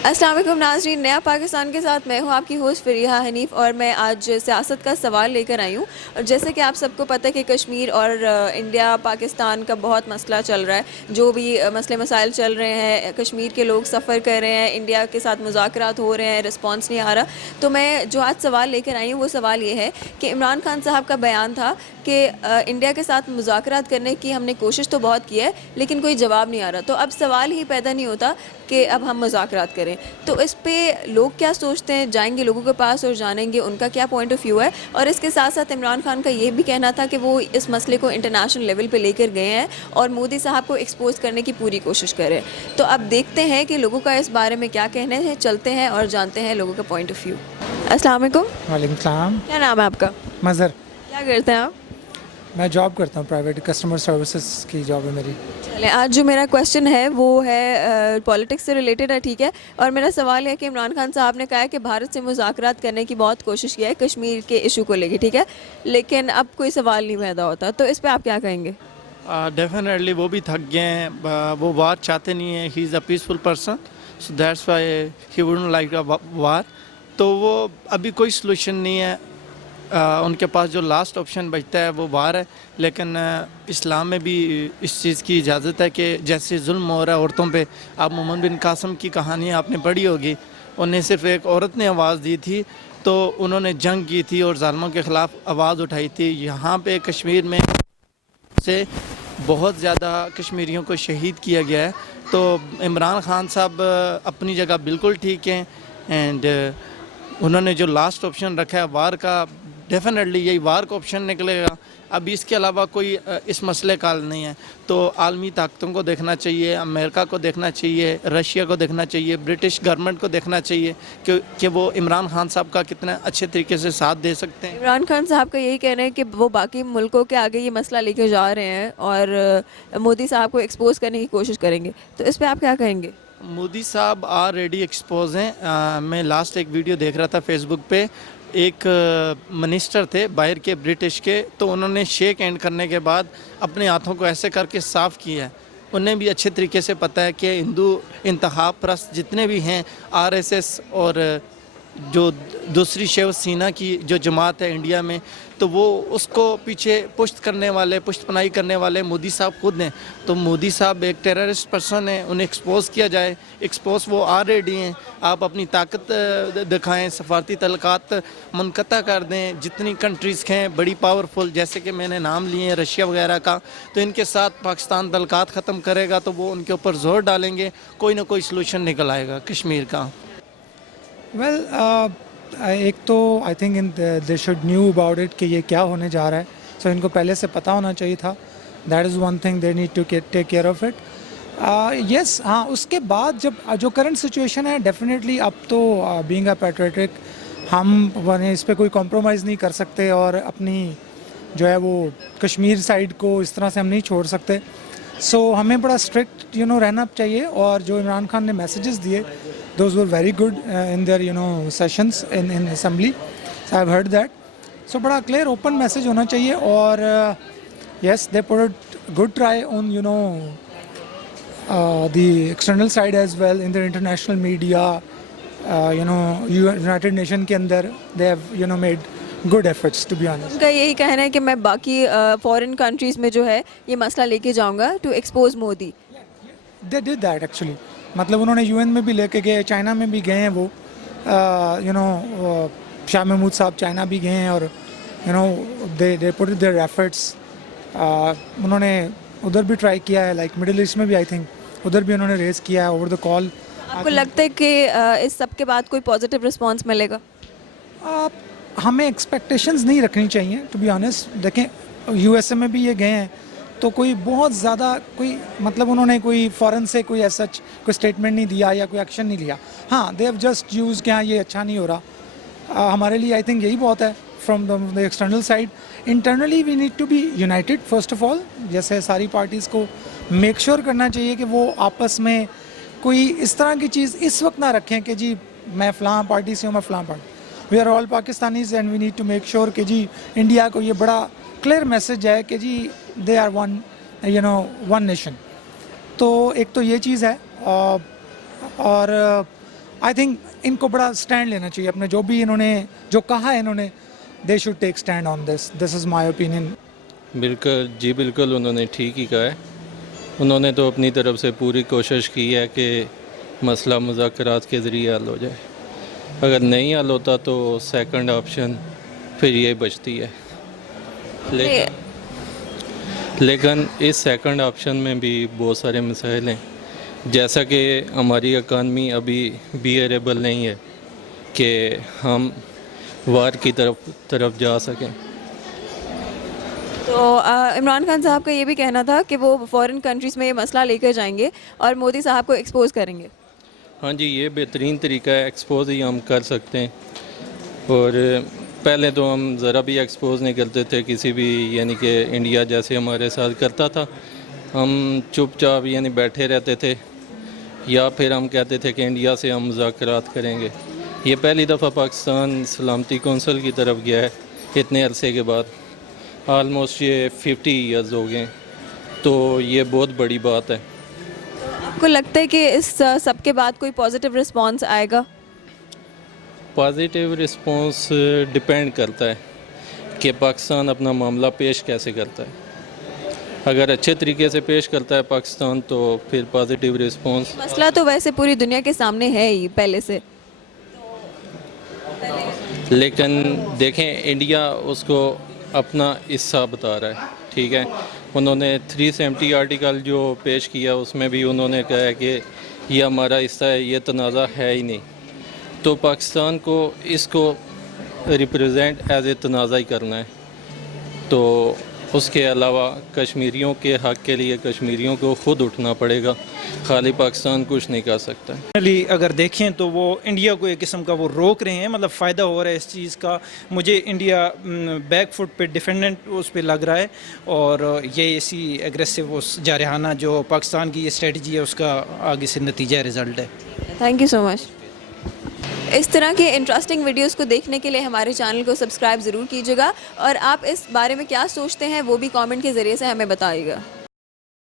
अस्सलाम वालेकुम नाज़रीन, नया पाकिस्तान के साथ मैं हूँ आपकी होस्ट फ़रीहा हनीफ़ और मैं आज सियासत का सवाल लेकर आई हूँ। और जैसे कि आप सबको पता है कि कश्मीर और इंडिया पाकिस्तान का बहुत मसला चल रहा है। जो भी मसले मसाइल चल रहे हैं, कश्मीर के लोग सफ़र कर रहे हैं, इंडिया के साथ मुज़ाकरात हो रहे हैं, रिस्पॉन्स नहीं आ रहा। तो मैं जो आज सवाल लेकर आई हूँ वो सवाल ये है कि इमरान खान साहब का बयान था कि इंडिया के साथ मुज़ाकरात करने की हमने कोशिश तो बहुत की है लेकिन कोई जवाब नहीं आ रहा। तो अब सवाल ही पैदा नहीं होता कि अब हम मुज़ाकरात करें। तो इस पे लोग क्या सोचते हैं, जाएंगे लोगों के पास और जानेंगे उनका क्या पॉइंट ऑफ व्यू है। और इसके साथ साथ इमरान खान का ये भी कहना था कि वो इस मसले को इंटरनेशनल लेवल पे लेकर गए हैं और मोदी साहब को एक्सपोज करने की पूरी कोशिश कर रहे हैं। तो अब देखते हैं कि लोगों का इस बारे में क्या कहना है। चलते हैं और जानते हैं लोगों का पॉइंट ऑफ व्यू। अस्सलाम वालेकुम। वालेकुम सलाम। क्या नाम है आपका? मज़हर। क्या करते हैं आप? मैं जॉब करता हूँ, प्राइवेट कस्टमर सर्विसेज की जॉब है मेरी। चले, आज जो मेरा क्वेश्चन है वो है पॉलिटिक्स से रिलेटेड है, ठीक है। और मेरा सवाल है कि इमरान खान साहब ने कहा है कि भारत से मुज़ाकरात करने की बहुत कोशिश की है कश्मीर के इशू को लेके, ठीक है, लेकिन अब कोई सवाल नहीं पैदा होता। तो इस पे आप क्या कहेंगे? डेफिनेटली वो भी थक गए हैं, वो वार चाहते नहीं है। He is a peaceful person, so that's why he wouldn't like a war. तो वो अभी कोई सलूशन नहीं है। उनके पास जो लास्ट ऑप्शन बचता है वो वार है। लेकिन इस्लाम में भी इस चीज़ की इजाज़त है कि जैसे जुल्म हो रहा है औरतों पे, आप मोहम्मद बिन कासिम की कहानी आपने पढ़ी होगी। उन्हें सिर्फ एक औरत ने आवाज़ दी थी तो उन्होंने जंग की थी और ज़ालिमों के ख़िलाफ़ आवाज़ उठाई थी। यहाँ पे कश्मीर में से बहुत ज़्यादा कश्मीरियों को शहीद किया गया है। तो इमरान खान साहब अपनी जगह बिल्कुल ठीक हैं। एंड उन्होंने जो लास्ट ऑप्शन रखा है वार का, डेफिनेटली यही वार का ऑप्शन निकलेगा। अभी इसके अलावा कोई इस मसले का हल नहीं है। तो आलमी ताकतों को देखना चाहिए, अमेरिका को देखना चाहिए, रशिया को देखना चाहिए, ब्रिटिश गवर्नमेंट को देखना चाहिए कि वो इमरान खान साहब का कितने अच्छे तरीके से साथ दे सकते हैं। इमरान खान साहब का यही कहना है कि वो बाकी मुल्कों के आगे ये मसला लेके जा रहे हैं और मोदी साहब को एक्सपोज करने की कोशिश करेंगे। तो इस पे आप क्या कहेंगे? मोदी साहब ऑलरेडी एक्सपोज हैं। मैं लास्ट एक वीडियो देख रहा था फेसबुक पे, एक मिनिस्टर थे बाहर के ब्रिटिश के, तो उन्होंने शेक हैंड करने के बाद अपने हाथों को ऐसे करके साफ़ किया है। उन्हें भी अच्छे तरीके से पता है कि हिंदू इंतहा परस्त जितने भी हैं, आरएसएस और जो दूसरी शिव सेना की जो जमात है इंडिया में, तो वो उसको पीछे पुष्ट करने वाले, पुष्टपनाही करने वाले मोदी साहब खुद हैं। तो मोदी साहब एक टेररिस्ट पर्सन है, उन्हें एक्सपोज किया जाए। एक्सपोज वो ऑलरेडी हैं। आप अपनी ताकत दिखाएं, सफारती तल्लुकात मुनक़ता कर दें। जितनी कंट्रीज़ हैं बड़ी पावरफुल, जैसे कि मैंने नाम लिए हैं रशिया वगैरह का, तो इनके साथ पाकिस्तान तल्लुकात ख़त्म करेगा तो वो उनके ऊपर ज़ोर डालेंगे, कोई ना कोई सलूशन निकल आएगा कश्मीर का। वेल एक तो I think they should knew about it कि ये क्या होने जा रहा है। सो इनको पहले से पता होना चाहिए था। That is one thing they need to take care of it. Yes, हाँ, उसके बाद जब जो करंट सिचुएशन है, डेफिनेटली अब तो बीइंग अ पैट्रियोटिक हम बने इस पर कोई कॉम्प्रोमाइज़ नहीं कर सकते और अपनी जो है वो कश्मीर साइड को इस तरह से हम नहीं छोड़ सकते। सो हमें बड़ा स्ट्रिक्ट रहना चाहिए। और जो इमरान खान ने मैसेजेस दिए, those were very good in their sessions in assembly, so I've heard that. So बड़ा clear open message होना चाहिए। और yes, they put a good try on the external side as well in the international media. United Nation के अंदर they have made good efforts, to be honest. उनका यही कहना है कि मैं बाकी फॉरेन कंट्रीज़ में जो है ये मसला लेके जाऊंगा to expose Modi. They did that actually. मतलब उन्होंने यूएन में भी लेके गए, चाइना में भी गए हैं वो। शाह महमूद साहब चाइना भी गए हैं और दे पुट देयर एफर्ट्स। उन्होंने उधर भी ट्राई किया है, लाइक मिडिल ईस्ट में भी आई थिंक उधर भी उन्होंने रेस किया है ओवर द कॉल। आपको लगता है कि इस सब के बाद कोई पॉजिटिव रिस्पांस मिलेगा? हमें एक्सपेक्टेशंस नहीं रखनी चाहिए, टू बी ऑनेस्ट। देखें, यूएसए में भी ये गए हैं तो कोई बहुत ज़्यादा कोई मतलब उन्होंने कोई फ़ॉरेन से कोई ऐसा कोई स्टेटमेंट नहीं दिया या कोई एक्शन नहीं लिया। हाँ, दे हैव जस्ट यूज़ कि हाँ ये अच्छा नहीं हो रहा। हमारे लिए आई थिंक यही बहुत है from the external side. Internally we need to be united first of all. जैसे सारी पार्टीज़ को मेक श्योर करना चाहिए कि वो आपस में कोई इस तरह की चीज़ इस वक्त ना रखें कि जी मैं फ़लाँ पार्टी से हूँ, मैं फ़लाँ party. We are all Pakistanis and we need to make sure कि जी इंडिया को ये बड़ा क्लियर मैसेज है कि जी दे आर वन नेशन। तो एक तो ये चीज़ है। और आई थिंक इनको बड़ा स्टैंड लेना चाहिए अपने, जो भी इन्होंने जो कहा है इन्होंने, they should take stand on this is my opinion. बिल्कुल जी, बिल्कुल उन्होंने ठीक ही कहा है। उन्होंने तो अपनी तरफ से पूरी कोशिश की है कि मसला मुज़ाकरात के ज़रिए हल हो जाए। अगर नहीं हल होता तो सेकंड ऑप्शन फिर ये बचती है, लेकिन इस सेकंड ऑप्शन में भी बहुत सारे मसाइल हैं, जैसा कि हमारी इकानमी अभी बियरेबल नहीं है कि हम वार की तरफ जा सकें। तो इमरान खान साहब का ये भी कहना था कि वो फॉरेन कंट्रीज़ में ये मसला लेकर जाएंगे और मोदी साहब को एक्सपोज करेंगे। हाँ जी, ये बेहतरीन तरीका है, एक्सपोज ही हम कर सकते हैं। और पहले तो हम ज़रा भी एक्सपोज नहीं करते थे किसी भी, यानी कि इंडिया जैसे हमारे साथ करता था, हम चुपचाप यानी बैठे रहते थे, या फिर हम कहते थे कि इंडिया से हम मुज़ाकरात करेंगे। ये पहली दफ़ा पाकिस्तान सलामती कौंसिल की तरफ गया है इतने अरसे के बाद, आलमोस्ट ये 50 ईयर्स हो गए, तो ये बहुत बड़ी बात है। आपको लगता है कि इस सब के बाद कोई पॉजिटिव रिस्पांस आएगा? पॉजिटिव रिस्पांस डिपेंड करता है कि पाकिस्तान अपना मामला पेश कैसे करता है। अगर अच्छे तरीके से पेश करता है पाकिस्तान तो फिर पॉजिटिव रिस्पांस। मसला तो वैसे पूरी दुनिया के सामने है ही पहले से, लेकिन देखें इंडिया उसको अपना हिस्सा बता रहा है, ठीक है। उन्होंने 370 आर्टिकल जो पेश किया उसमें भी उन्होंने कहा है कि ये हमारा हिस्सा है, ये तनाज़ा है ही नहीं। तो पाकिस्तान को इसको रिप्रेजेंट एज ए तनाज़ा ही करना है। तो उसके अलावा कश्मीरियों के हक़ के लिए कश्मीरियों को ख़ुद उठना पड़ेगा, खाली पाकिस्तान कुछ नहीं कर सकता। अगर देखें तो वो इंडिया को एक किस्म का वो रोक रहे हैं, मतलब फ़ायदा हो रहा है इस चीज़ का। मुझे इंडिया बैक फुट पे डिफेंडेंट उस पे लग रहा है, और ये इसी एग्रेसिव उस जारहाना जो पाकिस्तान की ये स्ट्रेटजी है उसका आगे से नतीजा रिज़ल्ट है। Thank you so much. इस तरह के इंटरेस्टिंग वीडियोस को देखने के लिए हमारे चैनल को सब्सक्राइब ज़रूर कीजिएगा, और आप इस बारे में क्या सोचते हैं वो भी कमेंट के ज़रिए से हमें बताइएगा।